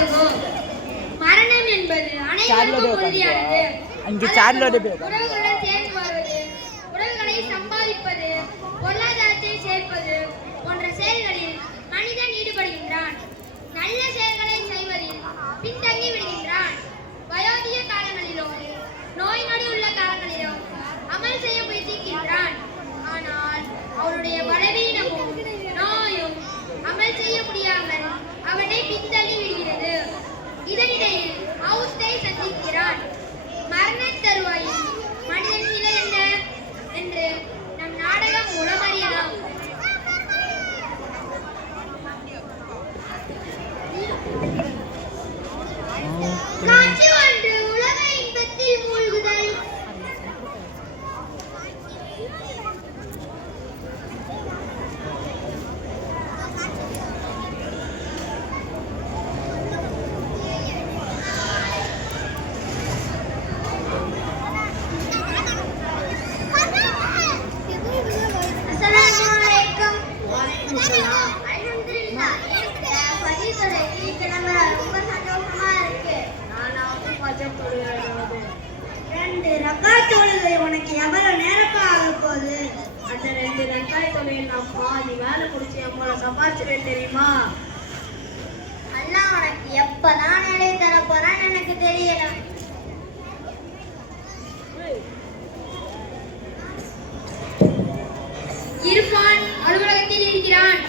வாழ்த்துவோம். மரணம் என்பது அனைவருக்கும் உறுதியானது. உறவுகளுடன் சேர்ந்து வாழ்வது, உறவுகளை சம்பாதிப்பது, பொருளாதாரத்தை சேர்ப்பது போன்ற செயல்களில் மனிதன் ஈடுபடுகின்றான். நல்ல செயல்களை செய்வதில் பின்தங்கி விடுகின்றான். வயோதிக காலங்களிலும் நோய் நொடி உள்ள காலங்களிலும் அமல் செய்ய முயற்சிக்கின்றான். ஆனால் அவருடைய பலவீனமும் நோயும் அமல் செய்ய முடியாமல் அவனை பின்தள்ளி விடுகிறது. இதனிடையில் மௌத்தை சந்திக்கிறான். மரண தருவாயில் மனிதன் நிலை என்ன என்று நம் நாடகம் மூலம் அறியலாம். காட்சி ஒன்று, உலக இன்பத்தில் மூழ்குதல். உனக்கு எவ்வளவு நேரப்பா ஆக போகுது? அந்த 2 ரக்காய் தொழில் நான் பாதி வேலை முடிச்சு எவ்வளோ சம்பாதிச்சிருவேன் தெரியுமா? அல்லாஹ் உனக்கு எப்பதான் வேலை தர போறான்னு எனக்கு தெரியல. இர்ஃபான் அலுவலகத்தில் இருக்கிறான்.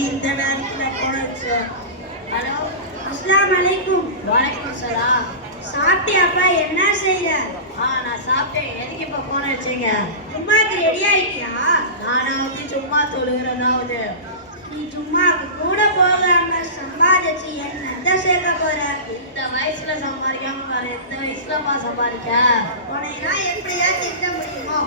இந்த நேரத்தில் ஹலோ, அஸ்ஸலாமு அலைக்கும். வலைக்கும் சலாம். சாப்பிட்டியாப்பா? என்ன செய்ய? நான் சாப்பிட்டேன். எதுக்கு இப்போ போன வச்சீங்க? சும்மாக்கு ரெடி ஆயிட்டியா? நானாவது சும்மா தொழுகிறேனாவது. நீ சும்மா கூட போகாம சம்பாதிச்சு என்ன சேர்க்க போற? இந்த வயசுல சம்பாதிக்காம வேற எந்த வயசுலப்பா சம்பாதிக்க? உனையா எப்படியா திட்ட முடியுமோ?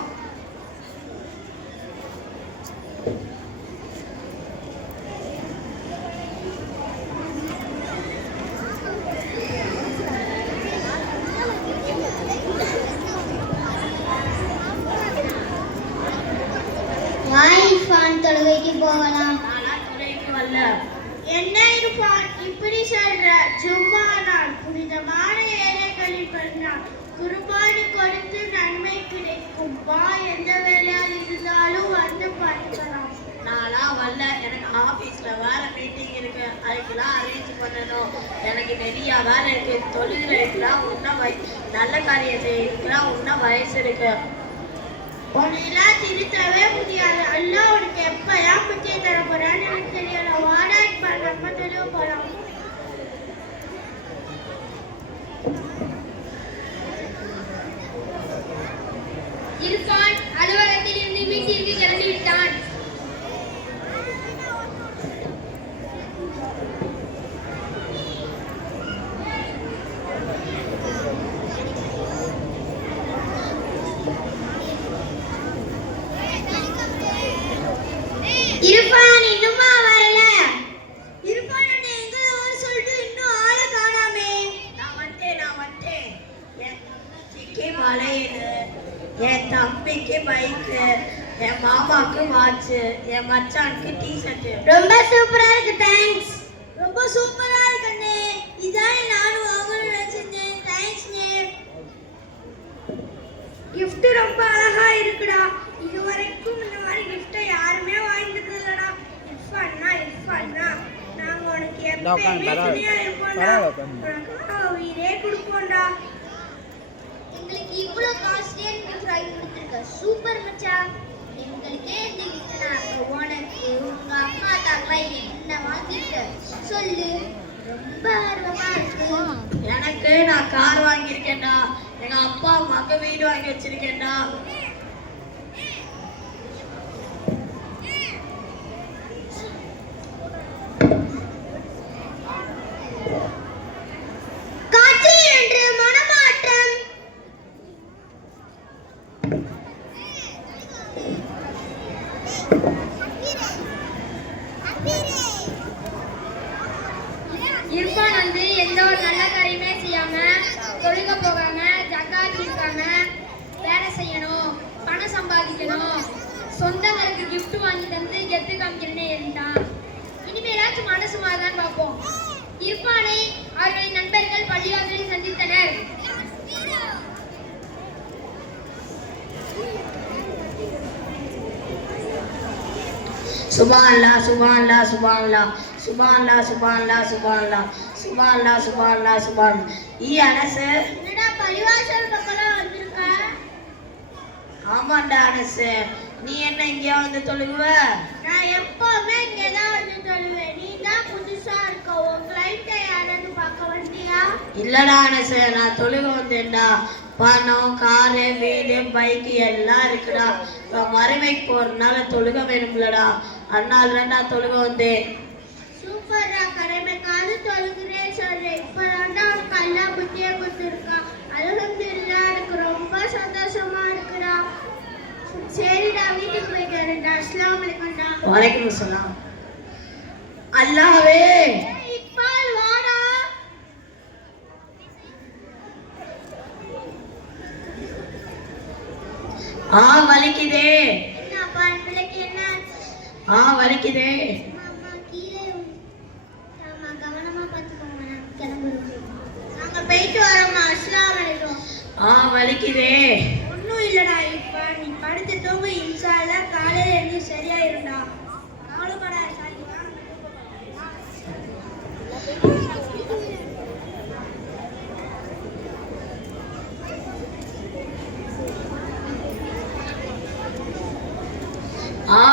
தொழுகைக்கு போகலாம். என்ன இர்ஃபான் இப்படி சொல்ற? ஜும்மா நாள் புனிதமான ஏழைகளின் பெருநாள். குர்பானி கொடுத்து நன்மை கிடைக்கும். வா, எந்த வேலையால் இருந்தாலும் வந்து படிக்கலாம். நானா வரல, எனக்கு ஆபீஸ்ல வேற மீட்டிங் இருக்கு, அதுக்கெல்லாம் அரேஞ்ச் பண்ணணும். எனக்கு நிறைய வேலை இருக்கு. தொழுகிறதுக்குலாம் இன்னும் நல்ல காரியம் செய்யறதுக்குலாம் இன்னும் வயசு இருக்கு. உன்னையெல்லாம் திருத்தவே முடியாது. அல்லாஹ் உனக்கு எப்பயா புத்தியை தர போறான்னு எனக்கு தெரியல. வாடாட் பண்ண தெளிவு போலாம். இர்ஃபான் அலுவலகத்தில் இருந்து வீட்டிற்கு கிளம்பி விட்டான். இர்ஃபான் இன்னுமா வரல? இர்ஃபான் அண்ணே எங்க வர சொல்லிட்டு இன்னும் ஆள காணாமே. நான் வந்துட்டேன். என் தம்பிக்கு வளையல், என் தம்பிக்கு பைக், என் மாமாக்கு வாட்ச், என் மச்சானுக்கு டி-ஷர்ட். ரொம்ப சூப்பரா இருக்கு. தேங்க்ஸ். ரொம்ப சூப்பரா இருக்கு அண்ணே. இதான் நானும் வாங்கணும்னு நினைச்சேன். தேங்க்ஸ் நே. gift ரொம்ப அழகா இருக்குடா. இதுவரைக்கும் இந்த மாதிரி gift யாருமே வாங்கிட்டது இல்லடா. இர்ஃபான்னா நாங்க உனக்கு எப்பவுமே துணையா இருப்போம்டா. உனக்கு உயிரே கொடுப்போம்டா. எங்களுக்கு இவ்வளோ காஸ்ட்லியான gift வாங்கி கொடுத்துருக்க. சூப்பர் மச்சான். எங்களுக்கே இந்த gift உனக்கு உங்க அம்மா தாக்கெல்லாம் என்ன வாங்கிட்டு சொல்லு. ரொம்ப ஆர்வமா இருக்கு. எனக்கு நான் கார் வாங்கியிருக்கேன்டா. எங்க அப்பா அம்மாக்கு வீடு வாங்கி வச்சிருக்கேன்டா. இர்ஃபான் வந்து எந்த ஒரு நல்ல காரியமே செய்யாம, தொழுக போகாம, ஜகாத் கொடுக்காம, வேலை செய்யணும், பணம் சம்பாதிக்கணும், gift வாங்கி தந்து கெத்து காமிக்கிறேனே இருந்தான். இனிமேலாச்சும் மனசு மாறதான் பார்ப்போம். இர்ஃபானை அவர்களின் நண்பர்கள் பள்ளிவாசலில் சந்தித்தனர். சுப்ஹானல்லாஹ் சுப்ஹானல்லாஹ் சுப்ஹானல்லாஹ் சுப்ஹானல்லாஹ் சுப்ஹானல்லாஹ் சுப்ஹானல்லாஹ் சுப்ஹானல்லாஹ் சுப்ஹானல்லாஹ் சுப்ஹானல்லாஹ். அனஸ், என்னடா பள்ளிவாசல் பக்கம் வந்திருக்க? ஆமாண்டா அனஸ், நீ என்ன இங்கே வந்து தொழுகுவ? நான் எப்பவுமே இங்கதான் வந்து தொழுவேன். நீ தான் புதுசா இருக்க. உன் கிளைண்ட்டை யாராவது பார்க்க வந்தியா? இல்லடா அனஸ், நான் தொழுக வந்தேன்டா. பணம், காரு, வீடு, பைக்கு எல்லாம் இருக்குடா. மறுமைக்கு போறதுனால தொழுக வேணும்லடா, அதனால நான் தொழுக வந்தேன். சூப்பர்டா, கடமைக்காவது தொழுகிறேன் சொல்றேன். இப்பதான் உனக்கு அல்லா புத்திய கொடுத்துருக்கா. அல்ஹம்துலில்லாஹ், எனக்கு ரொம்ப சந்தோஷமா இருக்குடா. சரிடா, வீட்டுக்கு போயிட்டு வரேன்டா. அஸ்ஸலாமு அலைக்கும்டா. வலைக்கும் அஸ்ஸலாம். அல்லாஹ்வே, இக்பால் வாடா. வலிக்குதே. என்னப்பா பிள்ளைக்கு என்ன? வலிக்குதே. அம்மா கீழே ஆமா, கவனமா பார்த்துக்கோங்க. நான் கிளம்புறேன். நாங்க போயிட்டு வரோம்மா. அஸ்ஸலாமு அலைக்கும். வலிக்குதே. ஒன்றும் இல்லடா. இப்ப நீ படுத்து தூங்கு. இன்ஷா அல்லாஹ் காலையில எழுந்து சரியாயிரும்டா. கவலைப்படாத.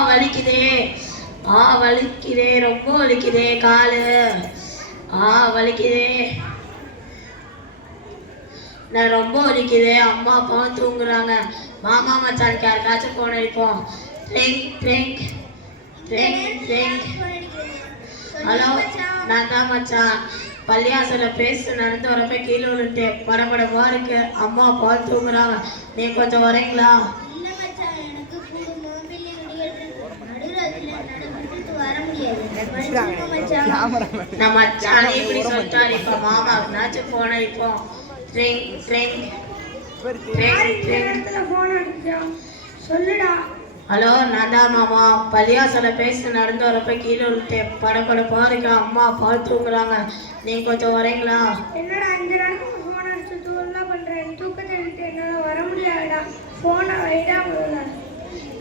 வலிக்குதே. வலிக்குதே, ரொம்ப வலிக்குதே காலு. வலிக்குதே, நான் ரொம்ப வலிக்குதே. அம்மா அப்பாவும் தூங்குறாங்க. மாமா மச்சானுக்கு யாருக்காச்சும் போன் அடிப்போம். Drink drink drink drink. Hello, நான் தான் மச்சான். பள்ளியாசல பேசி நடந்து வரப்ப கீழே விழுந்துட்டு படபடமா இருக்கு. அம்மா அப்பாவும் தூங்குறாங்க. நீ கொஞ்சம் வரீங்களா? இல்ல மச்சான், எனக்கு மொபைல்ல நடுராத்திரில நடந்துட்டு வர முடியாது. நம்ம மச்சான் இப்படி சொல்லிட்டாரு. இப்ப மாமாவுக்குனாச்சும் போன் அடிப்போம். Drink drink drink drink. Phone அடிச்சா சொல்லுடா. ஹலோ, நான் தான் மாமா. பள்ளியாசல பேசி நடந்து வரப்ப கீழே விழுந்துட்டு படபடப்பா இருக்கு. அம்மா அப்பா தூங்குறாங்க. நீங்க கொஞ்சம் வரீங்களா? என்னடா இந்த நேரத்துக்கு போன் அடிச்சு தூரலாம் பண்றேன். தூக்கத்தை விட்டு என்னால வர முடியாதுடா. போனை வைடா முதல்ல.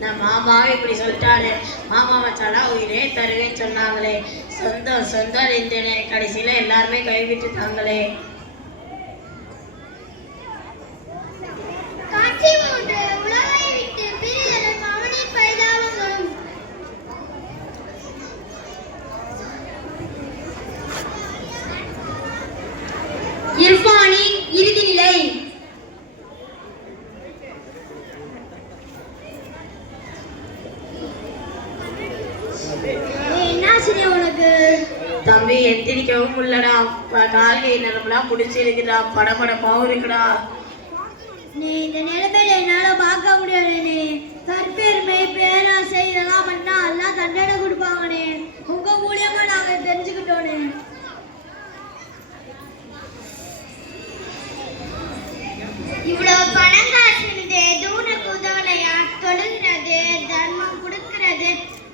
நான் மாமாவே இப்படி சொல்லிட்டாரு. மாமா மச்சானா உயிரே தருவேன்னு சொன்னாங்களே. சொந்தம் சொந்தம் இருந்தேனே, கடைசியில எல்லாருமே கைவிட்டுட்டாங்களே. காட்சி மூன்று. உலகை விட்டு பிரிதலும் அவனை பரிதாபங்களும். இர்ஃபானின் இறுதி நிலை. என்னாச்சுனே உனக்கு? தம்பி, எந்திரிக்கவும் இல்லடா. கால்கை நரம்புலாம் பிடிச்சிருக்குடா. படபடப்பாவும் இருக்குடா. நீ இந்த நிலைமையில என்னால பார்க்க முடியாதுனே. தற்பெருமை, பேராசை இதெல்லாம் பண்ணா எல்லாம் தண்டனை கொடுப்பாங்கனே. உங்க மூலியமா நாங்க தெரிஞ்சுக்கிட்டோனே. இவ்வளவு பணம் காசு தூரக்கு உதவலையா? தொழுகிறது, தர்மம் கொடுக்கிறது,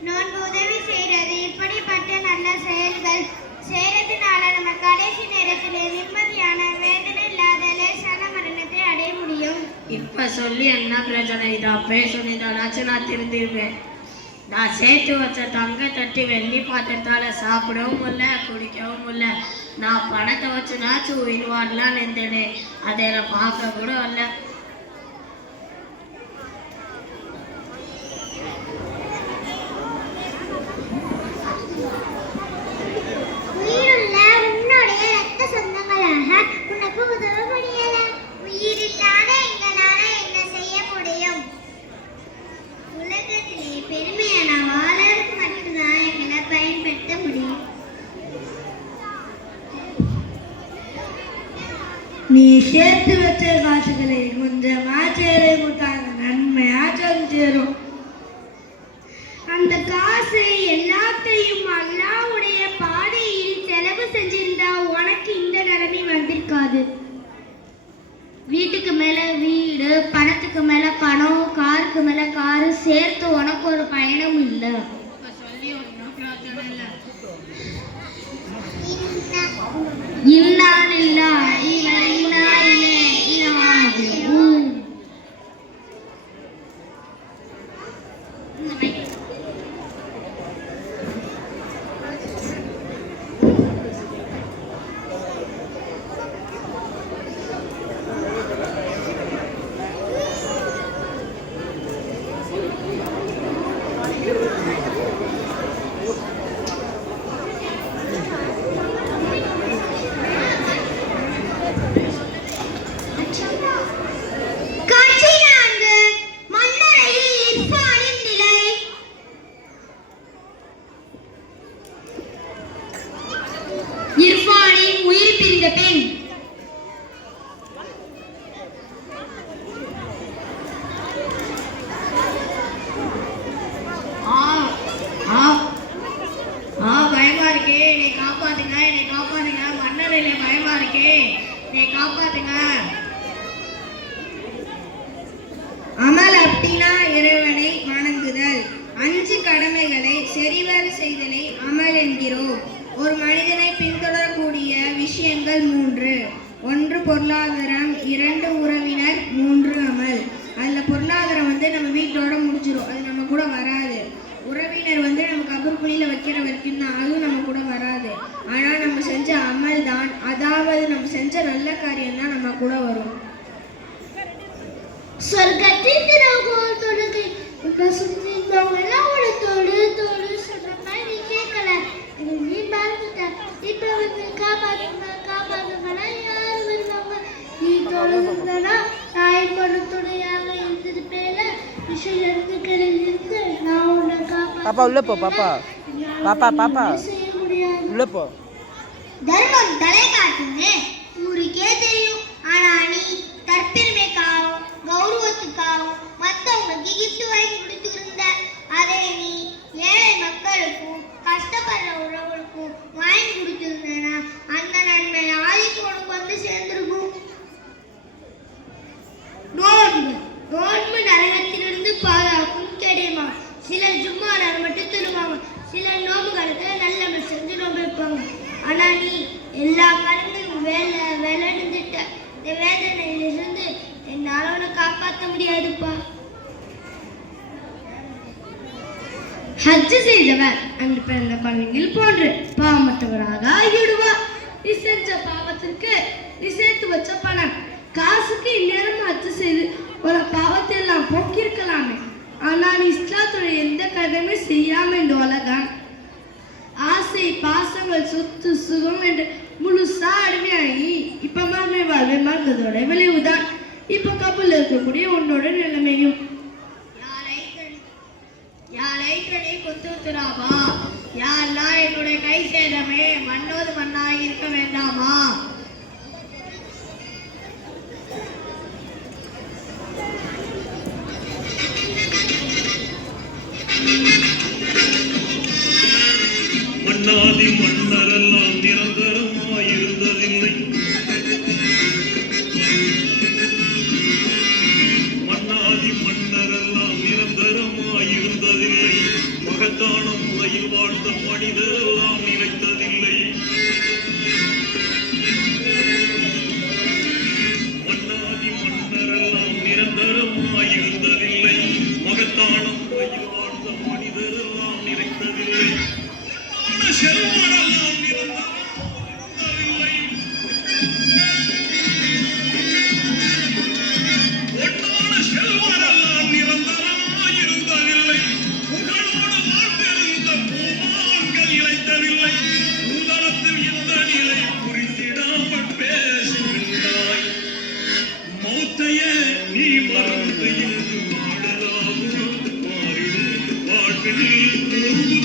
நோன்பு உதவி செய்யறது, இப்படிப்பட்ட நல்ல செயல்கள் செய்யறதுனால நம்ம கடைசி நேரத்தில் நிம்மதியான வேதனை இல்லாத லேசான மரணத்தை அடைய முடியும். இப்ப சொல்லி என்ன பிரச்சனை? இதா பேசுனதாச்சும் நான் திருந்திருப்பேன். நான் சேர்த்து வச்ச தங்க தட்டி வெள்ளி பாத்திரத்தால சாப்பிடவும் இல்லை, குடிக்கவும் இல்லை. நான் பணத்தை வச்சுனாச்சும் உயிர் வாடலான்னு இருந்தேனே, அதை நான் பார்க்க கூட இல்லை. உயிருள்ள உன்னுடைய ரத்த சொந்தங்களாக உனக்கு உதவ முடியல. உயிரில்லாத எங்களால என்ன செய்ய முடியும்? உலகத்திலே பெருமையான வாழறதுக்கு மட்டும்தான் எங்களை பயன்படுத்த முடியும். நீ சேர்த்து வச்ச காசுகளை கொஞ்சமா சேரை கொடுத்தாங்க, நன்மையாச்சும் சேரும். அந்த காசு எல்லாத்தையும் அல்லாஹ்வுடைய பாதையில் செலவு செஞ்சிருந்தா உனக்கு இந்த நிலைமை வந்திருக்காது. வீட்டுக்கு மேல வீடு, இல்லை, பணத்துக்கு மேலே பணம், காருக்கு மேலே காரு, சேர்த்து உனக்கு ஒரு பயணம் இல்லை. இன்னா இர்ஃபானின் உயிர் பிரிந்த பெண். பயமா இருக்கே, என்னை காப்பாத்துங்க, என்னை காப்பாத்துங்க, மன்னரையில பயமா இருக்கே, என்னை காப்பாத்துங்க. அமல் அப்படின்னா இறைவனை வணங்குதல். 5 கடமைகளை சரிவர செய்தலை அமல் என்கிறோம். ஒரு மனிதனை பின்தொடரக்கூடிய விஷயங்கள் 3. 1 பொருளாதாரம், 2 உறவினர், 3 அமல். அதில் பொருளாதாரம் நம்ம வீட்டோட முடிஞ்சிடும், அது நம்ம கூட வராது. உறவினர் நம்ம கபர்குழியில் வைக்கிற வரைக்கும் தான், அதுவும் நம்ம கூட வராது. ஆனால் நம்ம செஞ்ச அமல் தான், அதாவது நம்ம செஞ்ச நல்ல காரியம் தான் நம்ம கூட வரும். சொர்க்கத்தின் திறவுகோல் தொழுகை தொழு சொல்ற மாதிரி கேட்கல. நீ பாருங்க, இப்ப காப்பாத்துங்கன்னா யாரு வருவாங்க? நீ தொழுதுனா தாய் பொண்ணு துணையாக இருந்தது பேர விஷயம் இருந்து கிடைச்சிருந்து நான் உன்னை செய்ய முடியாது. தர்மம் தலை காட்டுன்னு ஊருக்கே தெரியும். ஆனா நீ தற்பெருமைக்காகவும் கௌரவத்துக்காகவும் மற்றவங்களுக்கு கிஃப்ட் வாங்கி கொடுத்துருந்த. அதே நீ ஏழை மக்களுக்கும் கஷ்டப்படுற உறவுகளுக்கும் வாங்கி கொடுத்துருந்தேன்னா அந்த நன்மை நாளைக்கு உனக்கு வந்து சேர்ந்துருக்கும். நோன்பு நரகத்திலிருந்து பாதுகாக்கும் கிடையுமா? சிலர் ஜும்மா நேரம் மட்டும் தருவாங்க, சிலர் நோம்பு காலத்தில் நல்ல செஞ்சு நோம்பு வைப்பாங்க. ஆனா நீ எல்லா காலங்களும் வேலைந்துட்ட. இந்த வேதனையிலிருந்து என்னால உன்னை காப்பாற்ற முடியாதுப்பா. ஹஜ் செய்தவர் அன்று பிறந்த குழந்தைகள் போன்று பாவமற்றவராக ஆகிவிடுவார். நீ செஞ்ச பாவத்திற்கு நீ சேர்த்து வச்ச பணம் காசுக்கு இந்நேரம் ஹஜ் செய்து ஒரு பாவத்தை எல்லாம் போக்கியிருக்கலாமே. ஆனா நீ இஸ்லாத்துடைய எந்த கடமை செய்யாம இந்த உலகம் ஆசை பாசங்கள் சொத்து சுகம் என்று முழுசா அடிமையாகி இப்ப மறுமை வாழ்வை மறந்ததோட விளைவுதான் இப்ப கபுல் இருக்கக்கூடிய உன்னோட நிலைமையும். யாரெல்லாம் என்னுடைய கை சேதமே மண்ணோது மண்ணாக இருக்க வேண்டாமா? மன்னாதி மன்னரெல்லாம் நிரந்தரமாயிருந்ததில்லை. மன்னாதி மன்னரெல்லாம் நிரந்தரமாயிருந்ததில்லை. மகத்தான முறையில் வாழ்ந்த மனிதரெல்லாம் நிலைத்ததில்லை. மன்னாதி மன்னரெல்லாம் நிரந்தரமாயிருந்ததில்லை. மகத்தான முறையில் வாழ்ந்த மனிதரெல்லாம் நிலைத்ததில்லை. செல்வரெல்லாம் நிரந்தரமாயிருந்ததில்லை. பொன்னான செல்வரெல்லாம் நிரந்தரமாயிருந்ததில்லை. புகழோடு வாழ்ந்திருந்த பூமான்கள் இழைத்ததில்லை. உங்களத்தில் இந்த நிலை புரிந்திடாமல் பேசுகின்றாய். மௌத்தையே நீ மறந்து இன்று வாழலாமோ? மாறிடும் வாழ்வில்